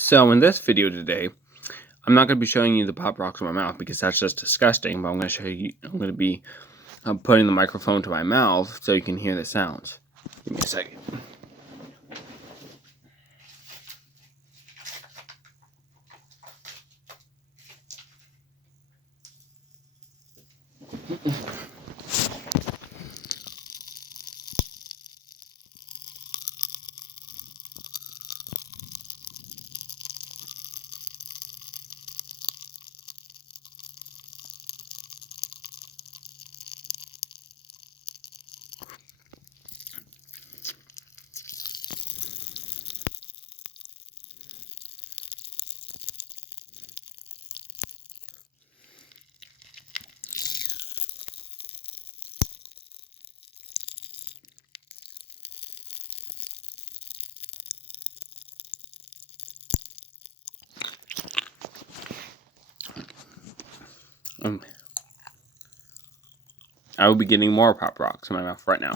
So in this video today, I'm not going to be showing you the pop rocks in my mouth because that's just disgusting. But I'm going to show you. I'm going to be putting the microphone to my mouth so you can hear the sounds. Give me a second. I will be getting more pop rocks in my mouth right now.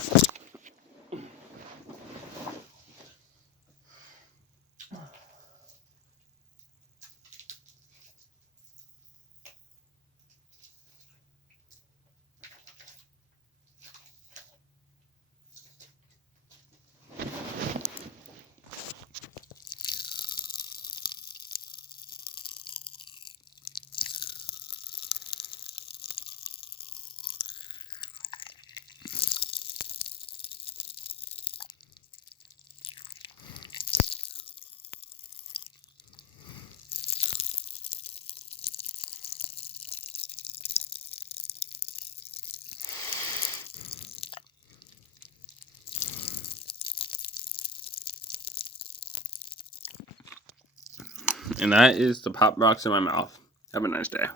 And that is the pop rocks in my mouth. Have a nice day.